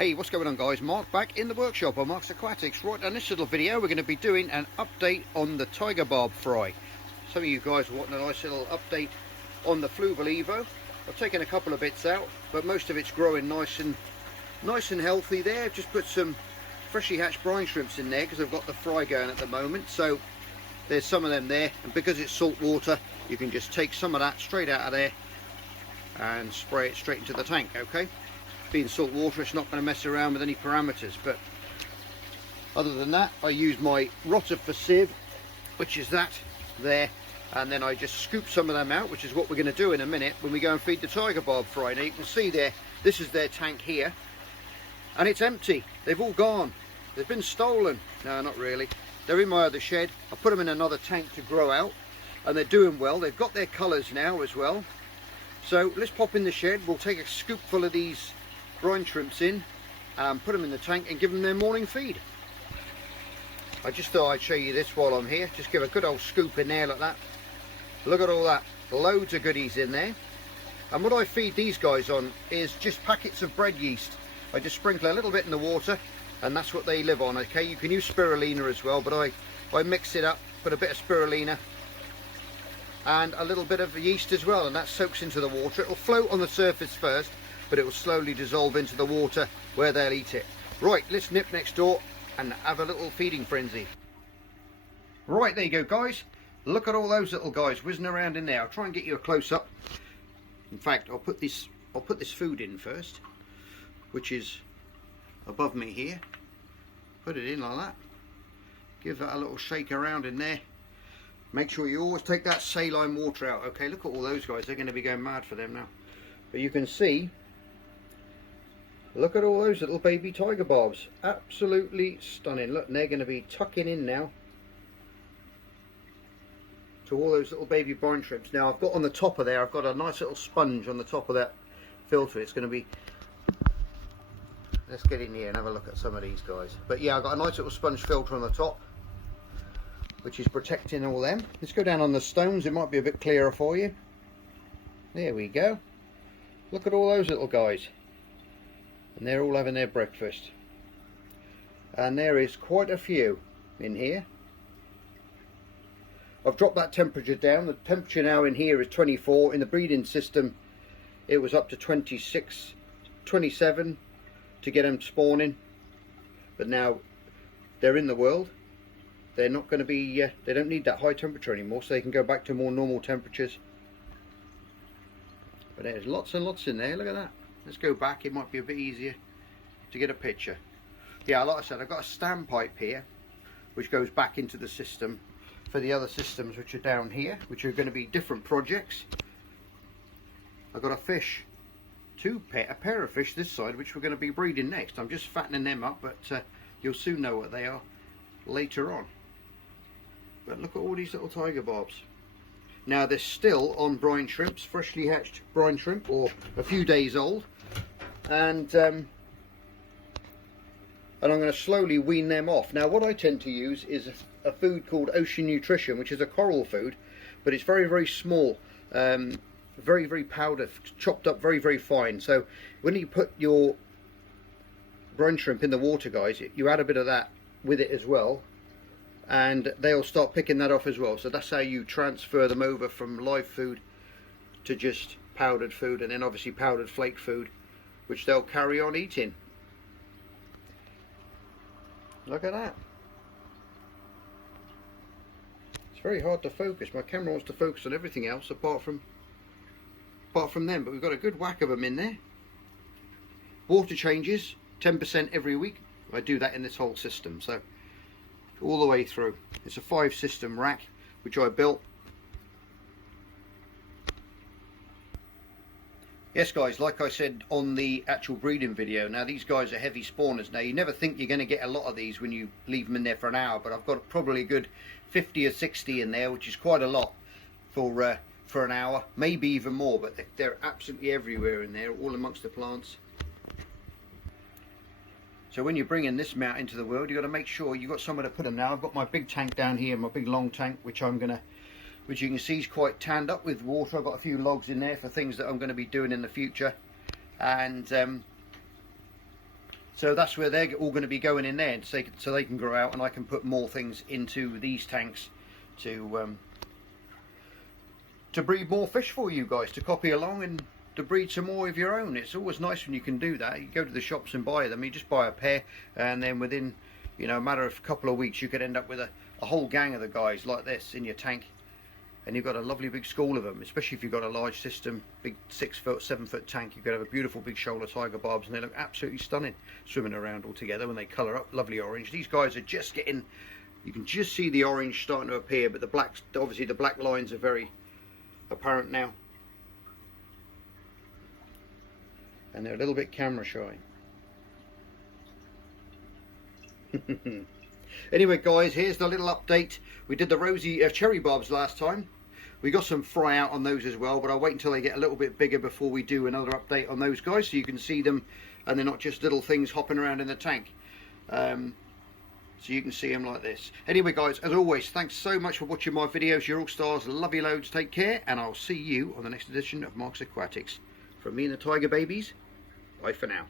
Hey, what's going on guys? Mark back in the workshop on Mark's Aquatics. Right, on this little video we're going to be doing an update on the tiger barb fry. Some of you guys are wanting a nice little update on the Fluval Evo. I've taken a couple of bits out, but most of it's growing nice and healthy there. I've just put some freshly hatched brine shrimps in there because I've got the fry going at the moment. So there's some of them there, and because it's salt water you can just take some of that straight out of there and spray it straight into the tank. Okay, being salt water, it's not going to mess around with any parameters. But other than that, I use my rotter for sieve, which is that there, and then I just scoop some of them out, which is what we're going to do in a minute when we go and feed the tiger barb fry. Now you can see there, this is their tank here, and it's empty. They've all gone. They've been stolen. No, not really. They're in my other shed. I put them in another tank to grow out, and they're doing well. They've got their colours now as well. So let's pop in the shed. We'll take a scoopful of these brine shrimps in, put them in the tank and give them their morning feed. I just thought I'd show you this while I'm here. Just give a good old scoop in there like that. Look at all that, loads of goodies in there. And what I feed these guys on is just packets of bread yeast. I just sprinkle a little bit in the water and that's what they live on. Okay, you can use spirulina as well, but I mix it up, put a bit of spirulina and a little bit of yeast as well, and that soaks into the water. It'll float on the surface first, but it will slowly dissolve into the water where they'll eat it. Right, let's nip next door and have a little feeding frenzy. Right, there you go guys. Look at all those little guys whizzing around in there. I'll try and get you a close-up. In fact, I'll put this food in first, which is above me here. Put it in like that. Give that a little shake around in there. Make sure you always take that saline water out. Okay, look at all those guys. They're going to be going mad for them now. But you can see, look at all those little baby tiger barbs. Absolutely stunning. Look, and they're going to be tucking in now to all those little baby brine shrimps. Now I've got on the top of there, I've got a nice little sponge on the top of that filter. It's going to be, let's get in here and have a look at some of these guys. But yeah, I've got a nice little sponge filter on the top, which is protecting all them. Let's go down on the stones, it might be a bit clearer for you. There we go. Look at all those little guys. And they're all having their breakfast. And there is quite a few in here. I've dropped that temperature down. The temperature now in here is 24. In the breeding system it was up to 26, 27 to get them spawning. But now they're in the world. They're not going to be, they don't need that high temperature anymore, so they can go back to more normal temperatures. But there's lots and lots in there. Look at that. Let's go back. It might be a bit easier to get a picture. Yeah, like I said, I've got a standpipe here which goes back into the system for the other systems which are down here, which are going to be different projects. I've got a fish, a pair of fish this side, which we're going to be breeding next. I'm just fattening them up, but you'll soon know what they are later on. But look at all these little tiger barbs. Now they're still on brine shrimps, freshly hatched brine shrimp, or a few days old, and I'm going to slowly wean them off. Now what I tend to use is a food called Ocean Nutrition, which is a coral food, but it's very, very small, very, very powdered, chopped up very, very fine. So when you put your brine shrimp in the water, guys, you add a bit of that with it as well, and they'll start picking that off as well. So that's how you transfer them over from live food to just powdered food, and then obviously powdered flake food, which they'll carry on eating. Look at that. It's very hard to focus. My camera wants to focus on everything else apart from them, but we've got a good whack of them in there. Water changes 10% every week. I do that in this whole system, so all the way through. It's a 5-system rack which I built. Yes guys, like I said on the actual breeding video, now these guys are heavy spawners. Now you never think you're going to get a lot of these when you leave them in there for an hour, but I've got probably a good 50 or 60 in there, which is quite a lot for an hour, maybe even more. But they're absolutely everywhere in there, all amongst the plants. So when you're bringing this mount into the world, you've got to make sure you've got somewhere to put them. Now I've got my big tank down here, my big long tank, which I'm going to which you can see is quite tanned up with water. I've got a few logs in there for things that I'm going to be doing in the future, and So that's where they're all going to be going in there, so they can grow out, and I can put more things into these tanks to breed more fish for you guys, to copy along and to breed some more of your own. It's always nice when you can do that. You go to the shops and buy them. You just buy a pair, and then within, you know, a matter of a couple of weeks, you could end up with a whole gang of the guys like this in your tank, and you've got a lovely big school of them. Especially if you've got a large system, big 6 foot, 7 foot tank, you could have a beautiful big shoal of tiger barbs, and they look absolutely stunning swimming around all together when they colour up lovely orange. These guys are just getting, you can just see the orange starting to appear, but the blacks, obviously the black lines are very apparent now, and they're a little bit camera shy. Anyway guys, here's the little update. We did the rosy cherry barbs last time. We got some fry out on those as well, but I'll wait until they get a little bit bigger before we do another update on those guys, so you can see them and they're not just little things hopping around in the tank. So you can see them like this. Anyway guys, as always, thanks so much for watching my videos. You're all stars. Love you loads. Take care, and I'll see you on the next edition of Marks Aquatics. From me and the Tiger Babies, bye for now.